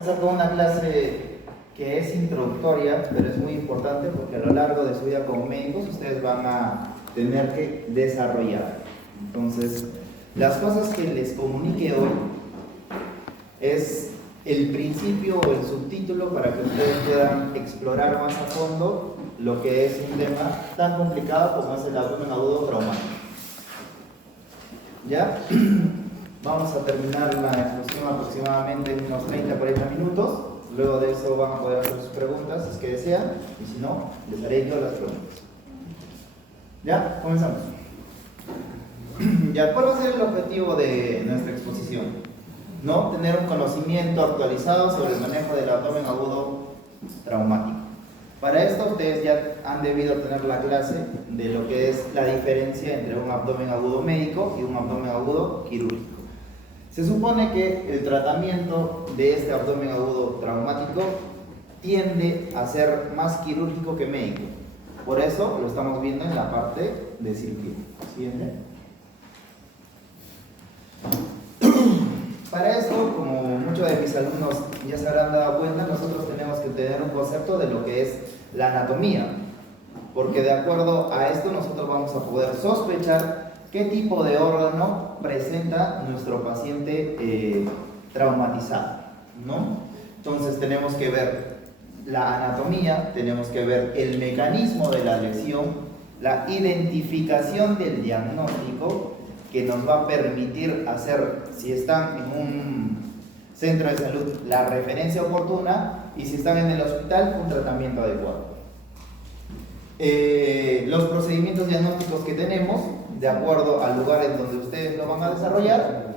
Con una clase que es introductoria, pero es muy importante porque a lo largo de su vida como médicos ustedes van a tener que desarrollar. Entonces, las cosas que les comunique hoy es el principio o el subtítulo para que ustedes puedan explorar más a fondo lo que es un tema tan complicado como es el abdomen agudo traumático. ¿Ya? Vamos a terminar la exposición aproximadamente en unos 30-40 minutos. Luego de eso van a poder hacer sus preguntas si es que desean, y si no, les haré yo las preguntas. ¿Ya? Comenzamos. Ya, ¿cuál va a ser el objetivo de nuestra exposición? ¿No? Tener un conocimiento actualizado sobre el manejo del abdomen agudo traumático. Para esto ustedes ya han debido tener la clase de lo que es la diferencia entre un abdomen agudo médico y un abdomen agudo quirúrgico. Se supone que el tratamiento de este abdomen agudo traumático tiende a ser más quirúrgico que médico. Por eso lo estamos viendo en la parte de cirugía. Siguiente. Para eso, como muchos de mis alumnos ya se habrán dado cuenta, nosotros tenemos que tener un concepto de lo que es la anatomía. Porque de acuerdo a esto nosotros vamos a poder sospechar qué tipo de órgano presenta nuestro paciente traumatizado, ¿no? Entonces tenemos que ver la anatomía, tenemos que ver el mecanismo de la lesión, la identificación del diagnóstico que nos va a permitir hacer, si están en un centro de salud, la referencia oportuna, y si están en el hospital, un tratamiento adecuado. Los procedimientos diagnósticos que tenemos, de acuerdo al lugar en donde ustedes lo van a desarrollar,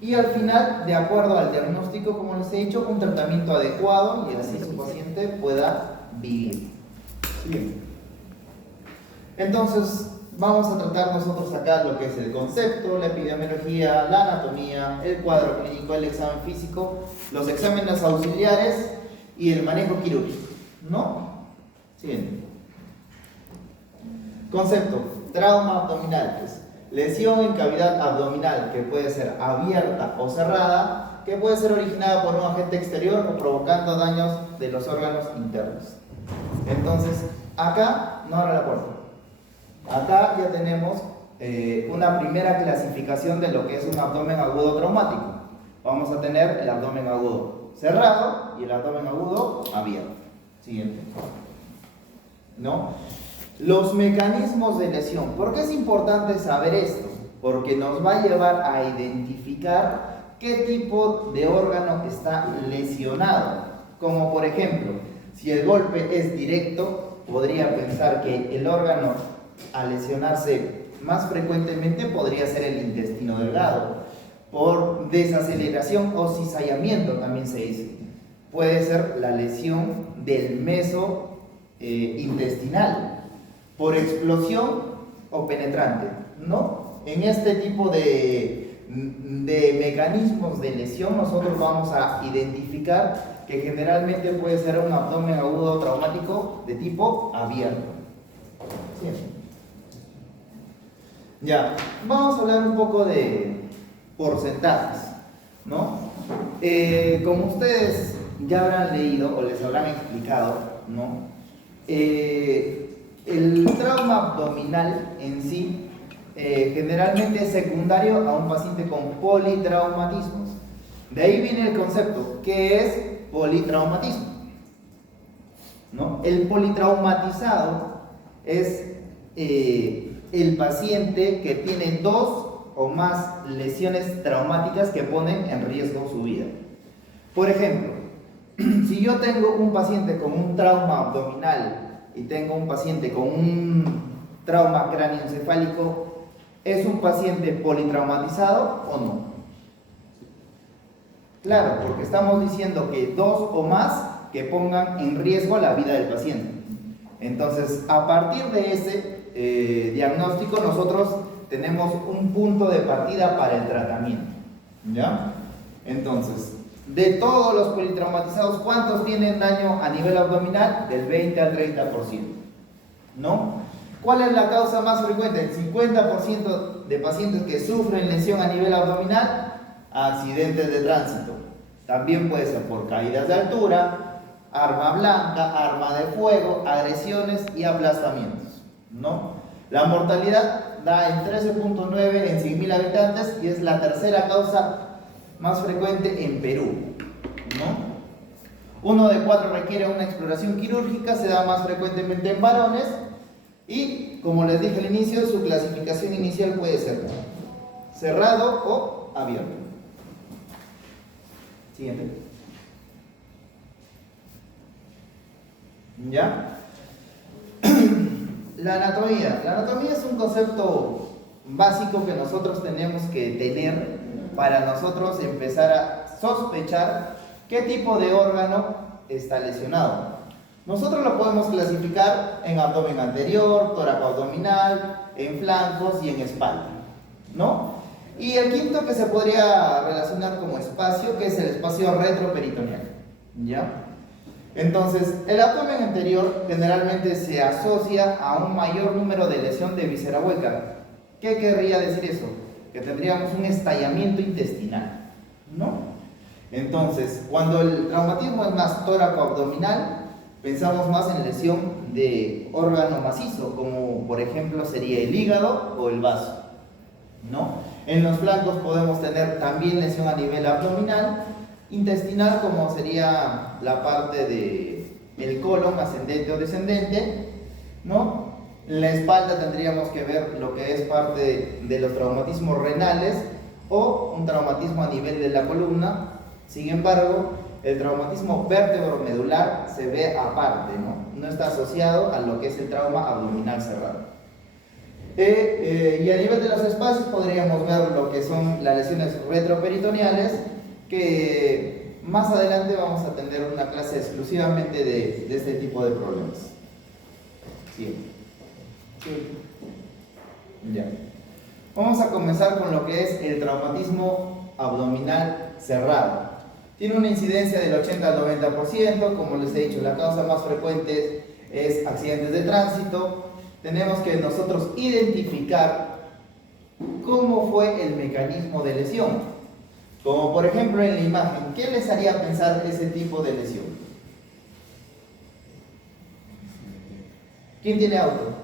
y al final, de acuerdo al diagnóstico, como les he dicho, un tratamiento adecuado y así su paciente pueda vivir. ¿Sí? Entonces, vamos a tratar nosotros acá lo que es el concepto, la epidemiología, la anatomía, el cuadro clínico, el examen físico, los exámenes auxiliares y el manejo quirúrgico, ¿no? Siguiente. Concepto, trauma abdominal, pues, lesión en cavidad abdominal que puede ser abierta o cerrada, que puede ser originada por un agente exterior o provocando daños de los órganos internos. Entonces, acá, no abra la puerta. Acá ya tenemos una primera clasificación de lo que es un abdomen agudo traumático. Vamos a tener el abdomen agudo cerrado y el abdomen agudo abierto. Siguiente. ¿No? Los mecanismos de lesión. ¿Por qué es importante saber esto? Porque nos va a llevar a identificar qué tipo de órgano está lesionado. Como por ejemplo, si el golpe es directo, podría pensar que el órgano a lesionarse más frecuentemente podría ser el intestino delgado. Por desaceleración o cizallamiento también se dice. Puede ser la lesión del meso intestinal. Por explosión o penetrante, ¿no? En este tipo de mecanismos de lesión nosotros vamos a identificar que generalmente puede ser un abdomen agudo traumático de tipo abierto. ¿Sí? Ya, vamos a hablar un poco de porcentajes, ¿no? Como ustedes ya habrán leído o les habrán explicado, ¿no? El trauma abdominal en sí generalmente es secundario a un paciente con politraumatismos. De ahí viene el concepto, ¿qué es politraumatismo? ¿No? El politraumatizado es el paciente que tiene dos o más lesiones traumáticas que ponen en riesgo su vida. Por ejemplo, si yo tengo un paciente con un trauma abdominal y tengo un paciente con un trauma cráneoencefálico, ¿es un paciente politraumatizado o no? Claro, porque estamos diciendo que dos o más que pongan en riesgo la vida del paciente. Entonces, a partir de ese diagnóstico, nosotros tenemos un punto de partida para el tratamiento. ¿Ya? Entonces, de todos los politraumatizados, ¿cuántos tienen daño a nivel abdominal? Del 20 al 30%, ¿no? ¿Cuál es la causa más frecuente? El 50% de pacientes que sufren lesión a nivel abdominal, accidentes de tránsito. También puede ser por caídas de altura, arma blanca, arma de fuego, agresiones y aplastamientos, ¿no? La mortalidad da en 13.9 en 100.000 habitantes y es la tercera causa más frecuente en Perú, ¿no? 1 de 4 requiere una exploración quirúrgica, se da más frecuentemente en varones y, como les dije al inicio, su clasificación inicial puede ser cerrado o abierto. Siguiente. ¿Ya? La anatomía. La anatomía es un concepto básico que nosotros tenemos que tener para nosotros empezar a sospechar qué tipo de órgano está lesionado. Nosotros lo podemos clasificar en abdomen anterior, tórax abdominal, en flancos y en espalda, ¿no? Y el quinto que se podría relacionar como espacio, que es el espacio retroperitoneal, ¿ya? Entonces, el abdomen anterior generalmente se asocia a un mayor número de lesión de víscera hueca. ¿Qué querría decir eso? Que tendríamos un estallamiento intestinal, ¿no? Entonces, cuando el traumatismo es más tóraco-abdominal, pensamos más en lesión de órgano macizo, como por ejemplo sería el hígado o el vaso, ¿no? En los flancos podemos tener también lesión a nivel abdominal, intestinal, como sería la parte del colon ascendente o descendente, ¿no? En la espalda tendríamos que ver lo que es parte de los traumatismos renales o un traumatismo a nivel de la columna. Sin embargo, el traumatismo vértebro-medular se ve aparte, ¿no? No está asociado a lo que es el trauma abdominal cerrado. Y a nivel de los espacios podríamos ver lo que son las lesiones retroperitoneales, que más adelante vamos a tener una clase exclusivamente de este tipo de problemas. Sí. Ya. Vamos a comenzar con lo que es el traumatismo abdominal cerrado. Tiene una incidencia del 80 al 90%, como les he dicho, la causa más frecuente es accidentes de tránsito. Tenemos que nosotros identificar cómo fue el mecanismo de lesión. Como por ejemplo en la imagen, ¿qué les haría pensar ese tipo de lesión? ¿Quién tiene auto?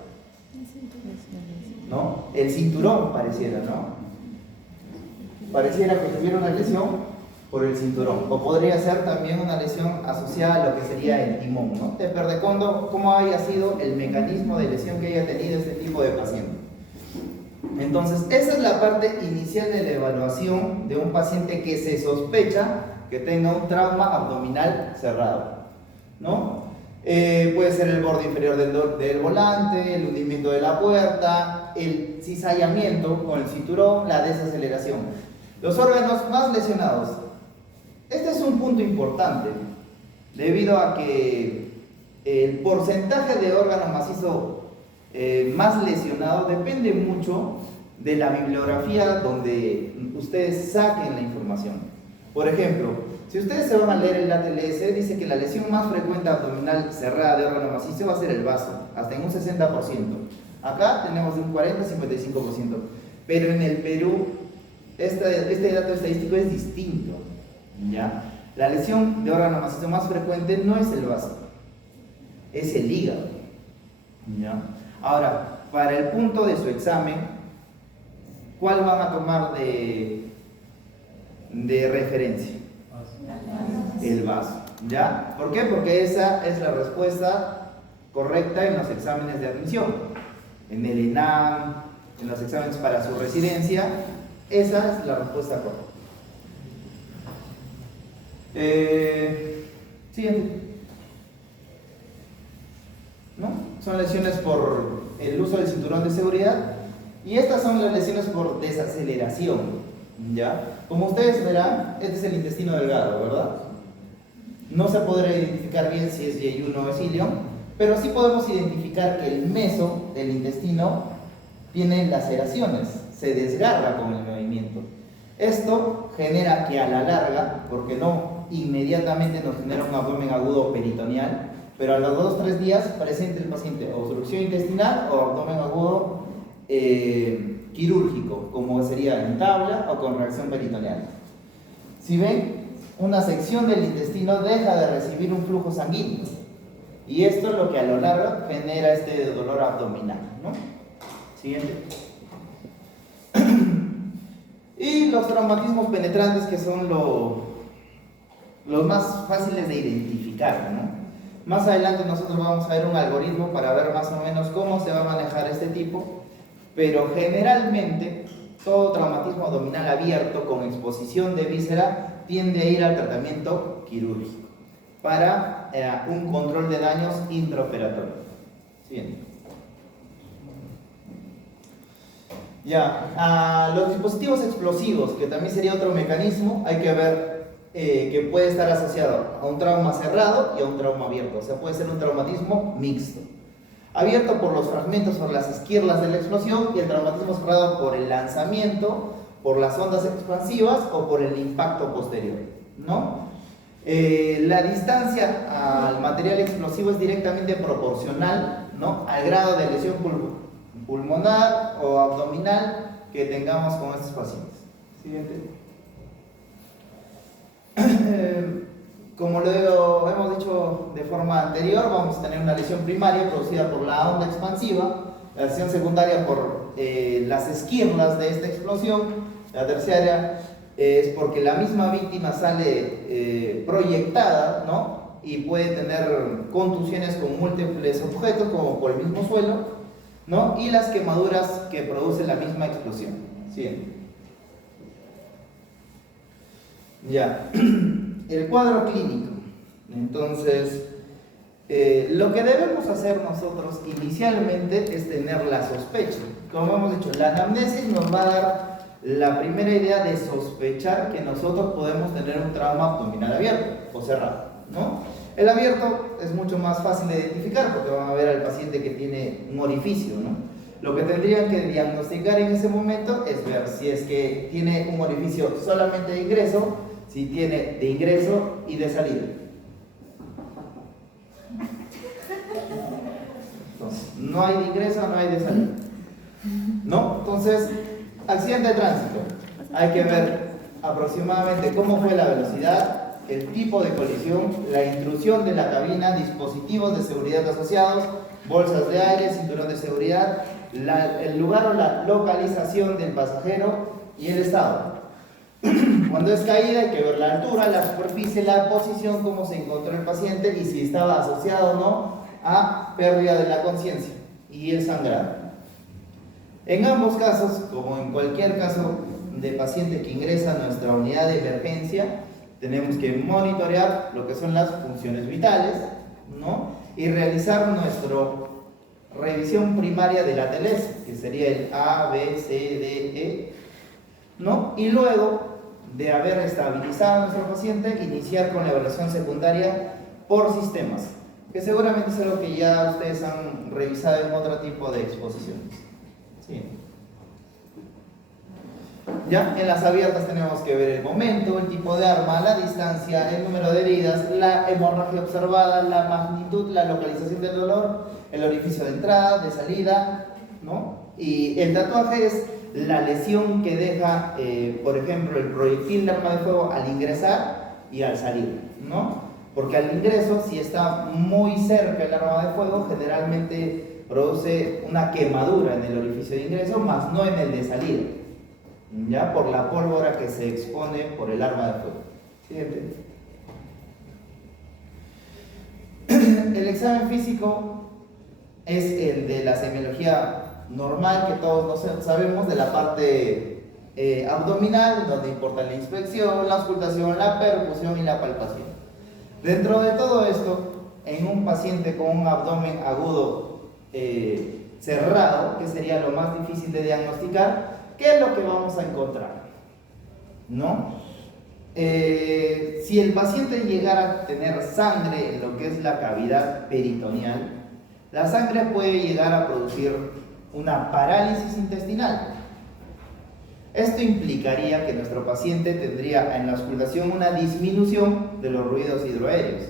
¿No? El cinturón pareciera, ¿no? Pareciera que tuviera una lesión por el cinturón, o podría ser también una lesión asociada a lo que sería el timón, ¿no? Depende de cómo haya sido el mecanismo de lesión que haya tenido este tipo de paciente. Entonces, esa es la parte inicial de la evaluación de un paciente que se sospecha que tenga un trauma abdominal cerrado, ¿no? Puede ser el borde inferior del volante, el hundimiento de la puerta, el cizallamiento con el cinturón, la desaceleración. Los órganos más lesionados. Este es un punto importante, debido a que el porcentaje de órgano macizo más lesionado depende mucho de la bibliografía donde ustedes saquen la información. Por ejemplo, si ustedes se van a leer el ATLS, dice que la lesión más frecuente abdominal cerrada de órgano macizo va a ser el vaso, hasta en un 60%. Acá tenemos de un 40 a 55%. Pero en el Perú, este dato estadístico es distinto, ¿ya? La lesión de órgano macizo más frecuente no es el vaso, es el hígado, ¿ya? Ahora, para el punto de su examen, ¿cuál van a tomar de referencia? El vaso, ¿ya? ¿Por qué? Porque esa es la respuesta correcta en los exámenes de admisión. En el ENAM, en los exámenes para su residencia, esa es la respuesta correcta. Siguiente. ¿No? Son lesiones por el uso del cinturón de seguridad y estas son las lesiones por desaceleración, ¿ya? Como ustedes verán, este es el intestino delgado, ¿verdad? No se podrá identificar bien si es yeyuno o es ilion, pero sí podemos identificar que el meso del intestino tiene laceraciones, se desgarra con el movimiento. Esto genera que a la larga, porque no inmediatamente nos genera un abdomen agudo peritoneal, pero a los 2 o 3 días presente el paciente obstrucción intestinal o abdomen agudo quirúrgico, como sería en tabla o con reacción peritoneal. Si ven, una sección del intestino deja de recibir un flujo sanguíneo. Y esto es lo que a lo largo genera este dolor abdominal, ¿no? Siguiente. Y los traumatismos penetrantes, que son los más fáciles de identificar, ¿no? Más adelante nosotros vamos a ver un algoritmo para ver más o menos cómo se va a manejar este tipo, pero generalmente todo traumatismo abdominal abierto con exposición de víscera tiende a ir al tratamiento quirúrgico para un control de daños intraoperatorios. Siguiente. Ya, los dispositivos explosivos, que también sería otro mecanismo, hay que ver que puede estar asociado a un trauma cerrado y a un trauma abierto, o sea, puede ser un traumatismo mixto. Abierto por los fragmentos o las esquirlas de la explosión, y el traumatismo cerrado por el lanzamiento, por las ondas expansivas o por el impacto posterior, ¿no? La distancia al material explosivo es directamente proporcional, ¿no?, al grado de lesión pulmonar o abdominal que tengamos con estos pacientes. Siguiente. Como lo hemos dicho de forma anterior, vamos a tener una lesión primaria producida por la onda expansiva, la lesión secundaria por las esquirlas de esta explosión, la terciaria es porque la misma víctima sale proyectada, ¿no?, y puede tener contusiones con múltiples objetos, como por el mismo suelo, ¿no?, y las quemaduras que produce la misma explosión. Siguiente. Ya, el cuadro clínico. Entonces, lo que debemos hacer nosotros inicialmente es tener la sospecha. Como hemos dicho, la anamnesis nos va a dar la primera idea de sospechar que nosotros podemos tener un trauma abdominal abierto o cerrado, ¿no? El abierto es mucho más fácil de identificar porque van a ver al paciente que tiene un orificio, ¿no? Lo que tendrían que diagnosticar en ese momento es ver si es que tiene un orificio solamente de ingreso, si tiene de ingreso y de salida. Entonces, no hay de ingreso, no hay de salida, ¿no? Entonces, accidente de tránsito. Hay que ver aproximadamente cómo fue la velocidad, el tipo de colisión, la intrusión de la cabina, dispositivos de seguridad asociados, bolsas de aire, cinturón de seguridad, el lugar o la localización del pasajero y el estado. Cuando es caída hay que ver la altura, la superficie, la posición, cómo se encontró el paciente y si estaba asociado o no a pérdida de la conciencia y el sangrado. En ambos casos, como en cualquier caso de paciente que ingresa a nuestra unidad de emergencia, tenemos que monitorear lo que son las funciones vitales, ¿no?, y realizar nuestra revisión primaria de la TLS, que sería el A, B, C, D, E, ¿no? Y luego de haber estabilizado a nuestro paciente, iniciar con la evaluación secundaria por sistemas, que seguramente es algo que ya ustedes han revisado en otro tipo de exposiciones. Sí. Ya en las abiertas tenemos que ver el momento, el tipo de arma, la distancia, el número de heridas, la hemorragia observada, la magnitud, la localización del dolor, el orificio de entrada, de salida, ¿no? Y el tatuaje es la lesión que deja, por ejemplo, el proyectil de arma de fuego al ingresar y al salir, ¿no? Porque al ingreso, si está muy cerca el arma de fuego, generalmente produce una quemadura en el orificio de ingreso, más no en el de salida, ya por la pólvora que se expone por el arma de fuego. Siguiente. El examen físico es el de la semiología normal que todos sabemos, de la parte abdominal, donde importa la inspección, la auscultación, la percusión y la palpación. Dentro de todo esto, en un paciente con un abdomen agudo cerrado, que sería lo más difícil de diagnosticar, ¿qué es lo que vamos a encontrar? ¿No? Si el paciente llegara a tener sangre en lo que es la cavidad peritoneal, la sangre puede llegar a producir una parálisis intestinal. Esto implicaría que nuestro paciente tendría en la auscultación una disminución de los ruidos hidroaéreos,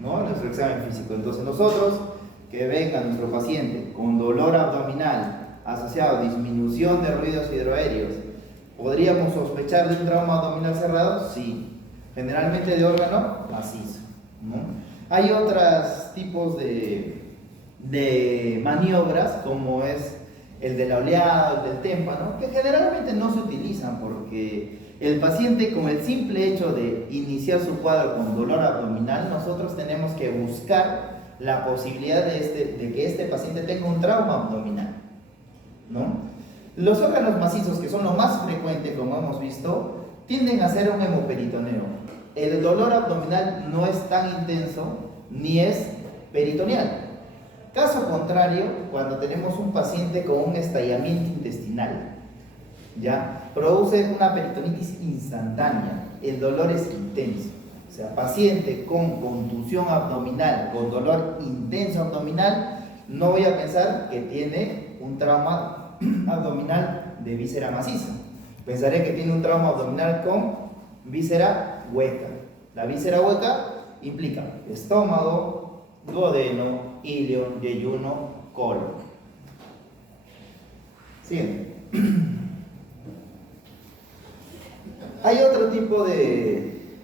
¿no?, en nuestro examen físico. Entonces nosotros, que venga nuestro paciente con dolor abdominal asociado a disminución de ruidos hidroaéreos, ¿podríamos sospechar de un trauma abdominal cerrado? Sí. generalmente de órgano macizo, ¿no? Hay otros tipos de maniobras, como es el de la oleada, el del témpano, que generalmente no se utilizan porque el paciente, con el simple hecho de iniciar su cuadro con dolor abdominal, nosotros tenemos que buscar la posibilidad de que este paciente tenga un trauma abdominal, ¿no? Los órganos macizos, que son lo más frecuente, como hemos visto, tienden a ser un hemoperitoneo. El dolor abdominal no es tan intenso ni es peritoneal. Caso contrario, cuando tenemos un paciente con un estallamiento intestinal, ya produce una peritonitis instantánea, el dolor es intenso. O sea, paciente con contusión abdominal, con dolor intenso abdominal, no voy a pensar que tiene un trauma abdominal de víscera maciza. Pensaré que tiene un trauma abdominal con víscera hueca. La víscera hueca implica estómago, duodeno, ilio, yeyuno, colon. Siguiente. Hay otro tipo de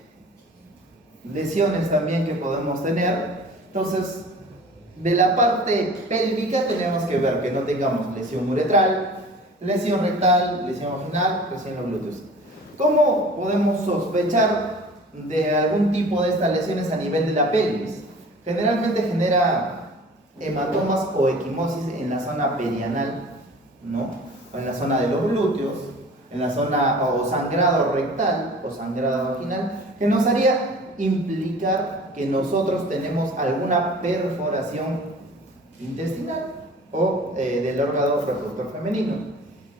lesiones también que podemos tener. Entonces, de la parte pélvica tenemos que ver que no tengamos lesión uretral, lesión rectal, lesión vaginal, lesión en los glúteos. ¿Cómo podemos sospechar de algún tipo de estas lesiones a nivel de la pelvis? Generalmente genera hematomas o equimosis en la zona perianal, ¿no? O en la zona de los glúteos, en la zona o sangrado rectal o sangrado vaginal, que nos haría implicar que nosotros tenemos alguna perforación intestinal o del órgano reproductor femenino,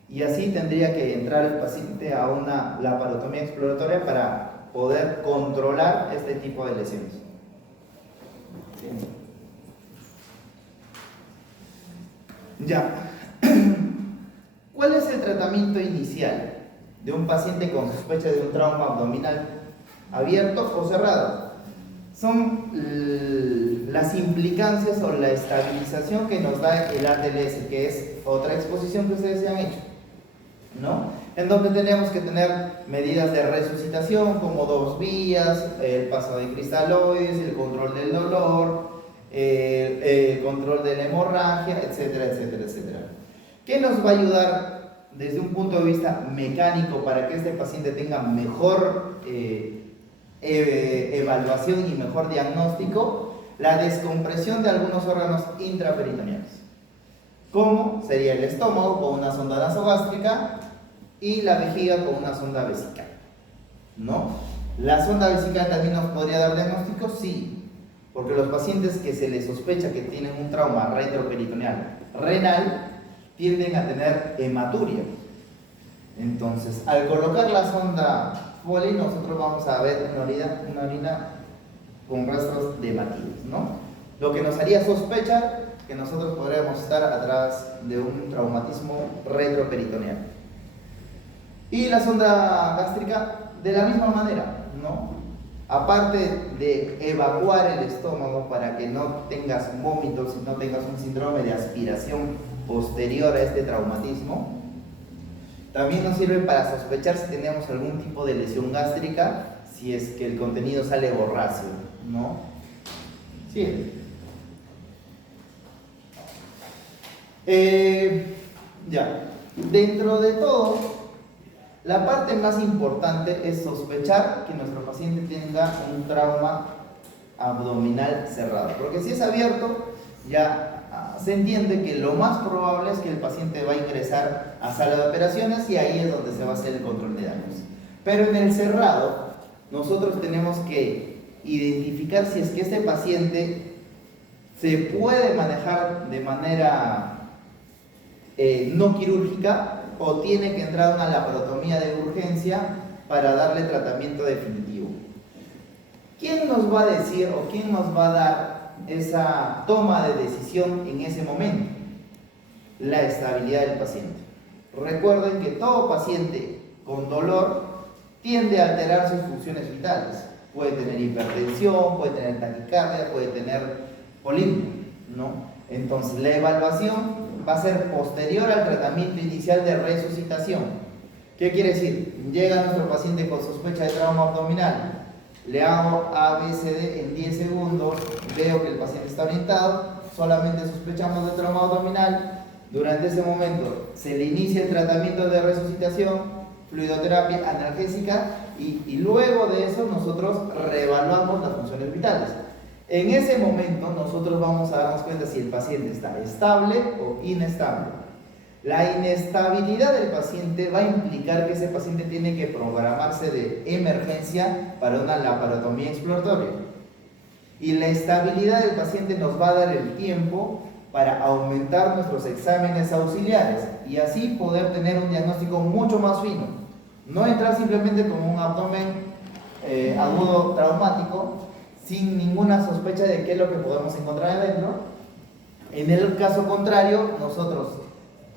y así tendría que entrar el paciente a una laparotomía exploratoria para poder controlar este tipo de lesiones. Ya. ¿Cuál es el tratamiento inicial de un paciente con sospecha de un trauma abdominal abierto o cerrado? Son las implicancias o la estabilización que nos da el ATLS, que es otra exposición que ustedes se han hecho, ¿no? En donde tenemos que tener medidas de resucitación como 2 vías, el paso de cristaloides, el control del dolor, el control de la hemorragia, etcétera, etcétera, etcétera. ¿Qué nos va a ayudar desde un punto de vista mecánico para que este paciente tenga mejor evaluación y mejor diagnóstico? La descompresión de algunos órganos intraperitoneales, como sería el estómago con una sonda nasogástrica y la vejiga con una sonda vesical, ¿no? ¿La sonda vesical también nos podría dar diagnóstico? Sí, porque los pacientes que se les sospecha que tienen un trauma retroperitoneal renal tienden a tener hematuria. Entonces, al colocar la sonda Foley, nosotros vamos a ver una orina con rastros de hematidos, ¿no? Lo que nos haría sospechar que nosotros podríamos estar atrás de un traumatismo retroperitoneal. Y la sonda gástrica de la misma manera, ¿no? Aparte de evacuar el estómago para que no tengas vómitos y no tengas un síndrome de aspiración posterior a este traumatismo, también nos sirve para sospechar si tenemos algún tipo de lesión gástrica, si es que el contenido sale borráceo, ¿no? Sí. Ya. Dentro de todo, la parte más importante es sospechar que nuestro paciente tenga un trauma abdominal cerrado, porque si es abierto, ya se entiende que lo más probable es que el paciente va a ingresar a sala de operaciones y ahí es donde se va a hacer el control de daños. Pero en el cerrado, nosotros tenemos que identificar si es que este paciente se puede manejar de manera no quirúrgica o tiene que entrar a una laparotomía de urgencia para darle tratamiento definitivo. ¿Quién nos va a decir o quién nos va a dar esa toma de decisión en ese momento? La estabilidad del paciente. Recuerden que todo paciente con dolor tiende a alterar sus funciones vitales. Puede tener hipertensión, puede tener taquicardia, puede tener polimia, ¿no? Entonces la evaluación va a ser posterior al tratamiento inicial de resucitación. ¿Qué quiere decir? Llega nuestro paciente con sospecha de trauma abdominal, le hago ABCD en 10 segundos, veo que el paciente está orientado, solamente sospechamos de trauma abdominal. Durante ese momento se le inicia el tratamiento de resucitación, fluidoterapia analgésica y luego de eso nosotros reevaluamos las funciones vitales. En ese momento nosotros vamos a darnos cuenta si el paciente está estable o inestable. La inestabilidad del paciente va a implicar que ese paciente tiene que programarse de emergencia para una laparotomía exploratoria. Y la estabilidad del paciente nos va a dar el tiempo para aumentar nuestros exámenes auxiliares y así poder tener un diagnóstico mucho más fino. No entrar simplemente con un abdomen agudo traumático sin ninguna sospecha de qué es lo que podemos encontrar adentro. En el caso contrario, nosotros,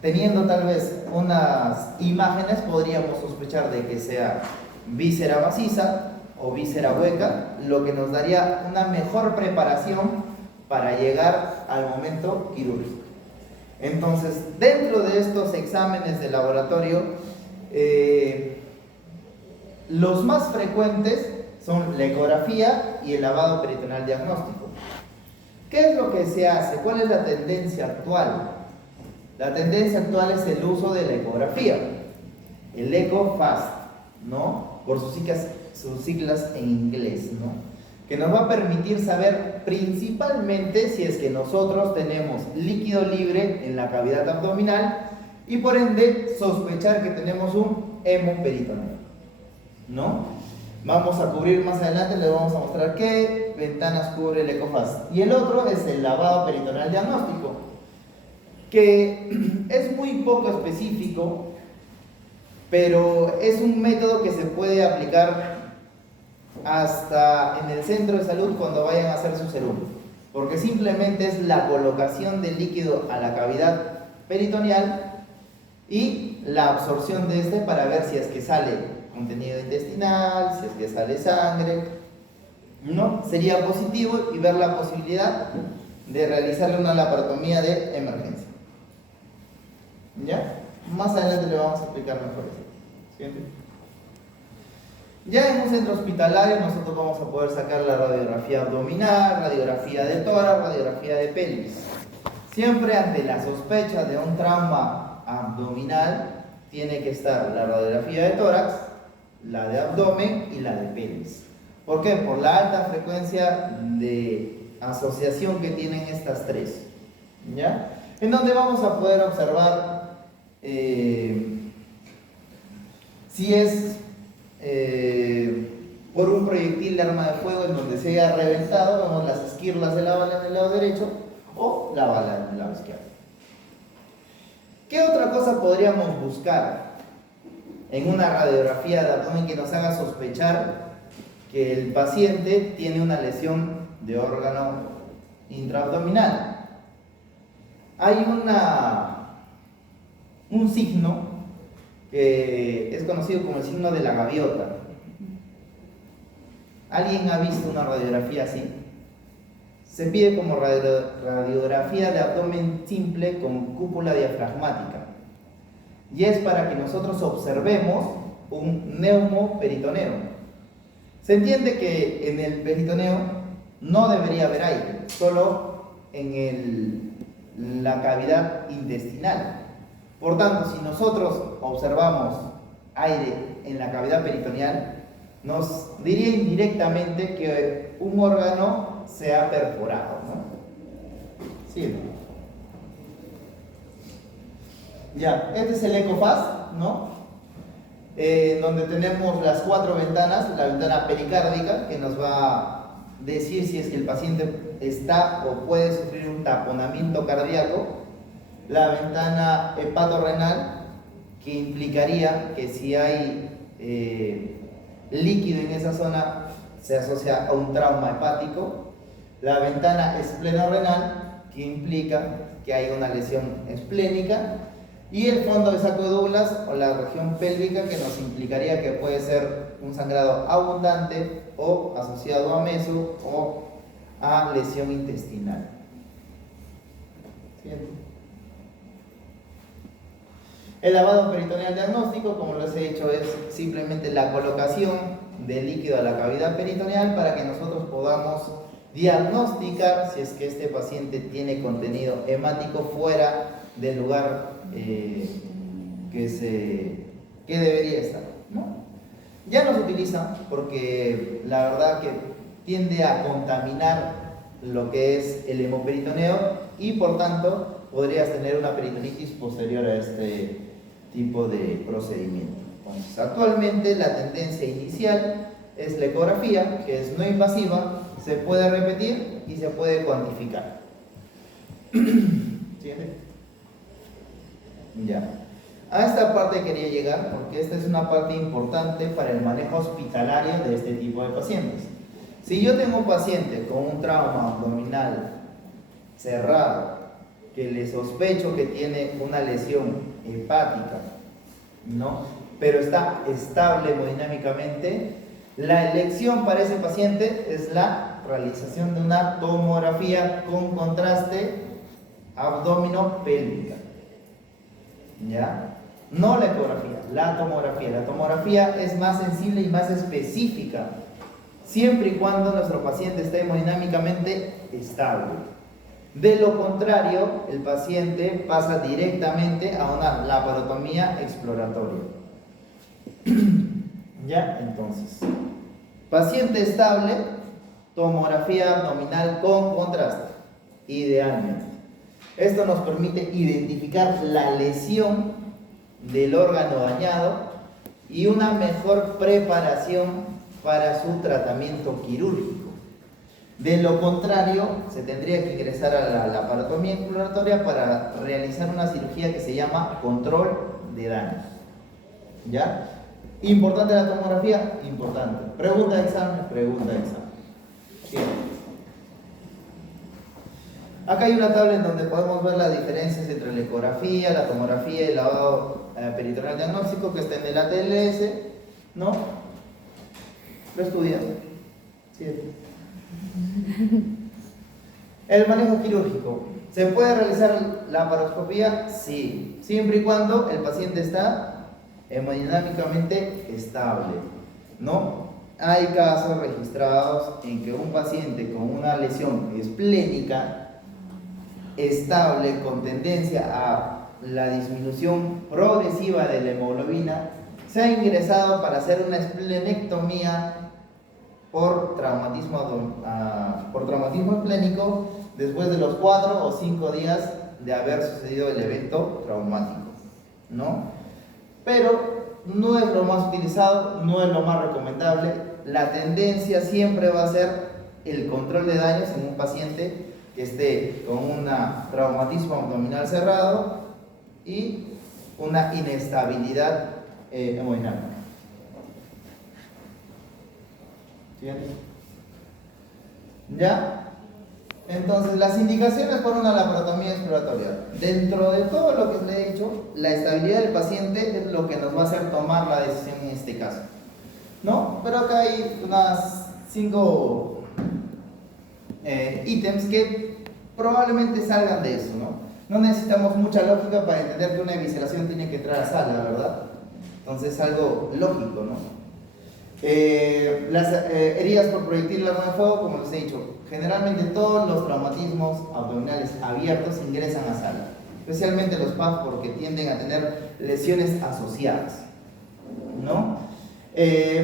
teniendo tal vez unas imágenes, podríamos sospechar de que sea víscera maciza o víscera hueca, lo que nos daría una mejor preparación para llegar al momento quirúrgico. Entonces, dentro de estos exámenes de laboratorio, los más frecuentes son la ecografía y el lavado peritoneal diagnóstico. ¿Qué es lo que se hace? ¿Cuál es la tendencia actual? La tendencia actual es el uso de la ecografía, el ECOFAST, ¿no? Por sus siglas en inglés, ¿no? Que nos va a permitir saber principalmente si es que nosotros tenemos líquido libre en la cavidad abdominal y por ende sospechar que tenemos un hemoperitoneo, ¿no? Vamos a cubrir más adelante, les vamos a mostrar qué ventanas cubre el ECOFAST. Y el otro es el lavado peritoneal diagnóstico, que es muy poco específico, pero es un método que se puede aplicar hasta en el centro de salud cuando vayan a hacer su serum, porque simplemente es la colocación del líquido a la cavidad peritoneal y la absorción de este para ver si es que sale contenido intestinal, si es que sale sangre, ¿no? Sería positivo y ver la posibilidad de realizarle una laparotomía de emergencia. ¿Ya? Más adelante le vamos a explicar mejor eso. ¿Siguiente? Ya en un centro hospitalario nosotros vamos a poder sacar la radiografía abdominal, radiografía de tórax, radiografía de pelvis. Siempre ante la sospecha de un trauma abdominal tiene que estar la radiografía de tórax, la de abdomen y la de pelvis. ¿Por qué? Por la alta frecuencia de asociación que tienen estas tres, ¿ya? En donde vamos a poder observar si es por un proyectil de arma de fuego en donde se haya reventado, vemos las esquirlas de la bala en el lado derecho o la bala en el lado izquierdo. ¿Qué otra cosa podríamos buscar en una radiografía de abdomen que nos haga sospechar que el paciente tiene una lesión de órgano intraabdominal? Hay un signo que es conocido como el signo de la gaviota. ¿Alguien ha visto una radiografía así? Se pide como radiografía de abdomen simple con cúpula diafragmática. Y es para que nosotros observemos un neumoperitoneo. Se entiende que en el peritoneo no debería haber aire, solo en la cavidad intestinal. Por tanto, si nosotros observamos aire en la cavidad peritoneal, nos diría indirectamente que un órgano se ha perforado, ¿no? Sí. Ya, este es el ECOFAST, ¿no? Donde tenemos las 4 ventanas, la ventana pericárdica, que nos va a decir si es que el paciente está o puede sufrir un taponamiento cardíaco, la ventana hepatorrenal, que implicaría que si hay líquido en esa zona se asocia a un trauma hepático, la ventana esplenorrenal, que implica que hay una lesión esplénica, y el fondo de saco de Douglas o la región pélvica, que nos implicaría que puede ser un sangrado abundante o asociado a meso o a lesión intestinal. Siguiente. El lavado peritoneal diagnóstico, como les he dicho, es simplemente la colocación de líquido a la cavidad peritoneal para que nosotros podamos diagnosticar si es que este paciente tiene contenido hemático fuera del lugar que debería estar, ¿no? Ya no se utiliza porque la verdad que tiende a contaminar lo que es el hemoperitoneo y por tanto podrías tener una peritonitis posterior a este tipo de procedimiento. Entonces, actualmente la tendencia inicial es la ecografía, que es no invasiva, se puede repetir y se puede cuantificar. ¿Entiende? Ya. A esta parte quería llegar porque esta es una parte importante para el manejo hospitalario de este tipo de pacientes. Si yo tengo un paciente con un trauma abdominal cerrado, que le sospecho que tiene una lesión hepática, ¿no? Pero está estable hemodinámicamente, la elección para ese paciente es la realización de una tomografía con contraste abdominopélvica. ¿Ya? No la ecografía, la tomografía. La tomografía es más sensible y más específica, siempre y cuando nuestro paciente esté hemodinámicamente estable. De lo contrario, el paciente pasa directamente a una laparotomía exploratoria. ¿Ya? Entonces, paciente estable, tomografía abdominal con contraste, idealmente. Esto nos permite identificar la lesión del órgano dañado y una mejor preparación para su tratamiento quirúrgico. De lo contrario, se tendría que ingresar a la laparotomía exploratoria para realizar una cirugía que se llama control de daños. ¿Ya? ¿Importante la tomografía? Importante. Pregunta de examen, pregunta de examen. Bien. Acá hay una tabla en donde podemos ver las diferencias entre la ecografía, la tomografía y el lavado peritoneal diagnóstico que está en el ATLS, ¿no? ¿Lo estudias? Sí. El manejo quirúrgico. ¿Se puede realizar la laparoscopía? Sí, siempre y cuando el paciente está hemodinámicamente estable, ¿no? Hay casos registrados en que un paciente con una lesión esplénica estable con tendencia a la disminución progresiva de la hemoglobina se ha ingresado para hacer una esplenectomía por traumatismo esplénico después de los 4 o 5 días de haber sucedido el evento traumático, ¿no? Pero no es lo más utilizado, no es lo más recomendable. La tendencia siempre va a ser el control de daños en un paciente que esté con un traumatismo abdominal cerrado y una inestabilidad hemodinámica. ¿Entiendes? ¿Ya? Entonces, las indicaciones para una laparotomía exploratoria. Dentro de todo lo que les he dicho, la estabilidad del paciente es lo que nos va a hacer tomar la decisión en este caso, ¿no? Pero acá hay unas 5 ítems que probablemente salgan de eso, ¿no? No necesitamos mucha lógica para entender que una evisceración tiene que entrar a sala, ¿verdad? Entonces es algo lógico, ¿no? Las heridas por proyectil de arma de fuego, como les he dicho, generalmente todos los traumatismos abdominales abiertos ingresan a sala, especialmente los PAF porque tienden a tener lesiones asociadas, ¿no?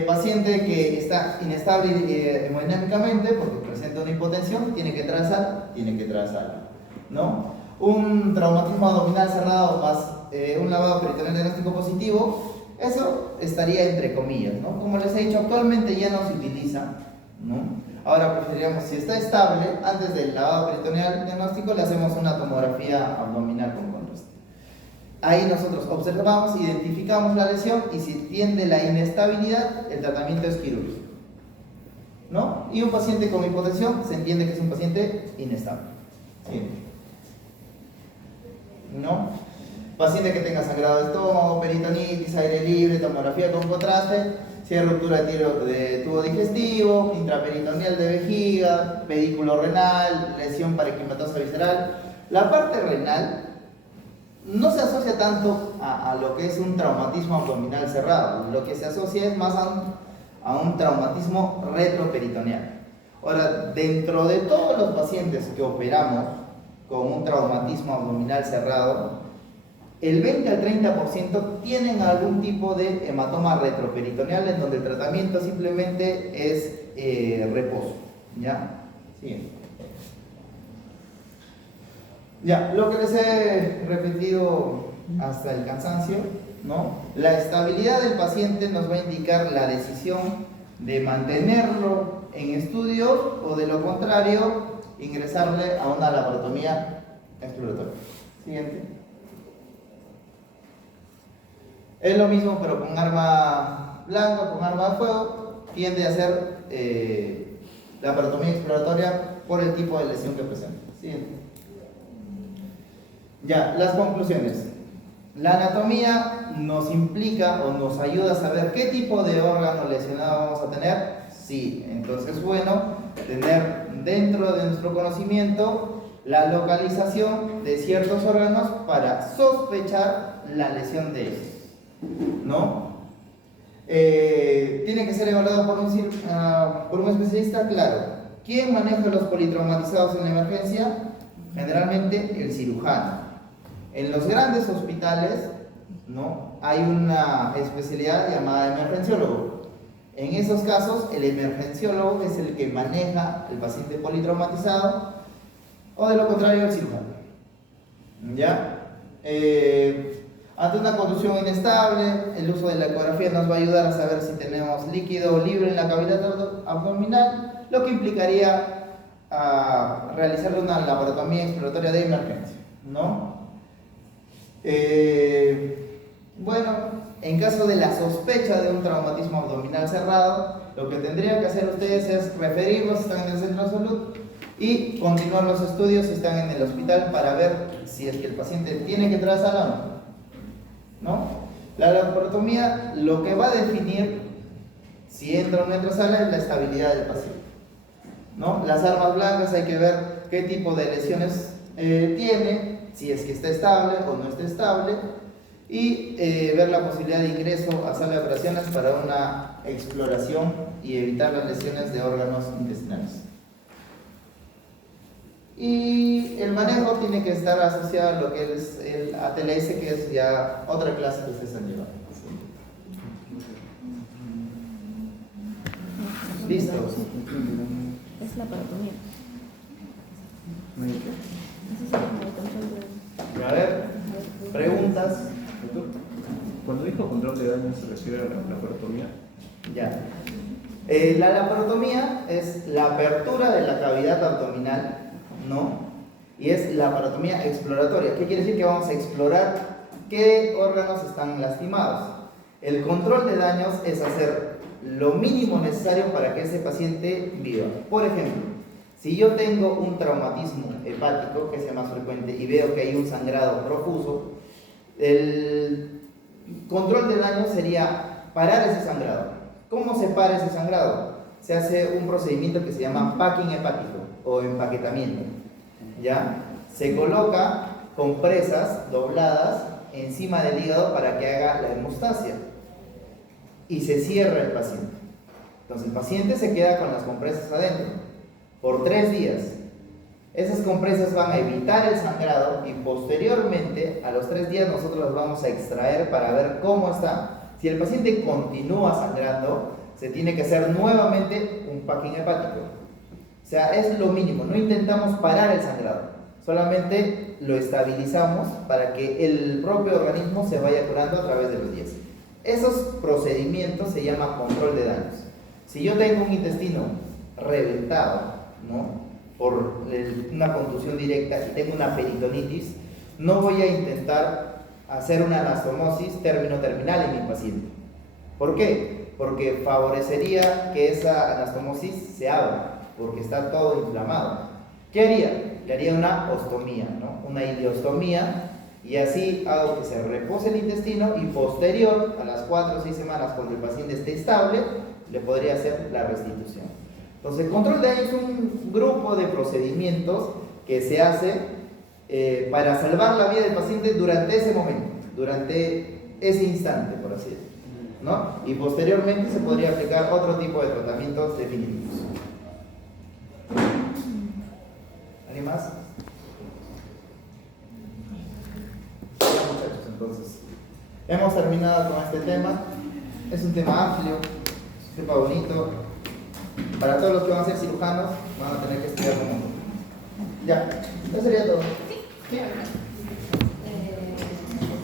Paciente que está inestable hemodinámicamente porque presenta una hipotensión, tiene que entrar a sala, ¿no? Un traumatismo abdominal cerrado más un lavado peritoneal diagnóstico positivo, eso estaría entre comillas, ¿no? Como les he dicho, actualmente ya no se utiliza, ¿no? Ahora preferiríamos, si está estable, antes del lavado peritoneal diagnóstico le hacemos una tomografía abdominal con contraste. Ahí nosotros observamos, identificamos la lesión y si tiende la inestabilidad, el tratamiento es quirúrgico, ¿no? Y un paciente con hipotensión se entiende que es un paciente inestable, ¿sí? ¿No? Paciente que tenga sangrado de estómago, peritonitis, aire libre, tomografía con contraste, si hay ruptura de tubo digestivo, intraperitoneal de vejiga, pedículo renal, lesión parenquimatosa visceral. La parte renal no se asocia tanto a lo que es un traumatismo abdominal cerrado, lo que se asocia es más a un traumatismo retroperitoneal. Ahora, dentro de todos los pacientes que operamos con un traumatismo abdominal cerrado, el 20 al 30% tienen algún tipo de hematoma retroperitoneal en donde el tratamiento simplemente es reposo. ¿Ya? Siguiente. Ya, lo que les he repetido hasta el cansancio, ¿no? La estabilidad del paciente nos va a indicar la decisión de mantenerlo en estudio o de lo contrario, ingresarle a una laparotomía exploratoria. Siguiente. Es lo mismo pero con arma blanca, con arma de fuego, tiende a ser laparotomía exploratoria por el tipo de lesión que presenta. Siguiente. Ya, las conclusiones. La anatomía nos implica o nos ayuda a saber qué tipo de órgano lesionado vamos a tener. Sí, entonces es bueno tener dentro de nuestro conocimiento la localización de ciertos órganos para sospechar la lesión de ellos, ¿no? Tiene que ser evaluado por un especialista, claro. ¿Quién maneja los politraumatizados en la emergencia? Generalmente el cirujano. En los grandes hospitales, ¿no?, hay una especialidad llamada emergenciólogo. En esos casos, el emergenciólogo es el que maneja el paciente politraumatizado, o de lo contrario, el cirujano. ¿Ya? Ante una conducción inestable, el uso de la ecografía nos va a ayudar a saber si tenemos líquido libre en la cavidad abdominal, lo que implicaría realizarle una laparotomía exploratoria de emergencia, ¿no? Bueno, en caso de la sospecha de un traumatismo abdominal cerrado, lo que tendrían que hacer ustedes es referirlos si están en el centro de salud y continuar los estudios si están en el hospital para ver si es que el paciente tiene que entrar a sala o no. La laparotomía lo que va a definir si entra o no entra a sala es la estabilidad del paciente, ¿no? Las armas blancas hay que ver qué tipo de lesiones tiene, si es que está estable o no está estable, y ver la posibilidad de ingreso a sala de operaciones para una exploración y evitar las lesiones de órganos intestinales. Y el manejo tiene que estar asociado a lo que es el ATLS, que es ya otra clase que ustedes han llevado. ¿Listo? Es la paratomía. A ver, preguntas. Cuando dijo control de daño, ¿se refiere a la laparotomía? Ya. La laparotomía es la apertura de la cavidad abdominal, ¿no? Y es la laparotomía exploratoria. ¿Qué quiere decir? Que vamos a explorar qué órganos están lastimados. El control de daños es hacer lo mínimo necesario para que ese paciente viva. Por ejemplo, si yo tengo un traumatismo hepático, que sea más frecuente, y veo que hay un sangrado profuso, el control de daño sería parar ese sangrado. ¿Cómo se para ese sangrado? Se hace un procedimiento que se llama packing hepático o empaquetamiento. ¿Ya? Se coloca compresas dobladas encima del hígado para que haga la hemostasia y se cierra el paciente. Entonces el paciente se queda con las compresas adentro por 3 días. Esas compresas van a evitar el sangrado y posteriormente, a los 3 días, nosotros las vamos a extraer para ver cómo está. Si el paciente continúa sangrando, se tiene que hacer nuevamente un packing hepático. O sea, es lo mínimo, no intentamos parar el sangrado, solamente lo estabilizamos para que el propio organismo se vaya curando a través de los días. Esos procedimientos se llaman control de daños. Si yo tengo un intestino reventado, ¿no?, por una contusión directa y tengo una peritonitis, no voy a intentar hacer una anastomosis término-terminal en mi paciente. ¿Por qué? Porque favorecería que esa anastomosis se abra, porque está todo inflamado. ¿Qué haría? Le haría una ostomía, ¿no?, una ileostomía, y así hago que se repose el intestino y posterior, a las 4 o 6 semanas, cuando el paciente esté estable, le podría hacer la restitución. Entonces, el control de daño es un grupo de procedimientos que se hace para salvar la vida del paciente durante ese momento, durante ese instante, por así decirlo, ¿no? Y posteriormente se podría aplicar otro tipo de tratamientos definitivos. ¿Alguien más? Ya, muchachos, entonces hemos terminado con este tema. Es un tema amplio, es un tema bonito. Para todos los que van a ser cirujanos, van a tener que estudiar como. Ya, eso sería todo. Sí,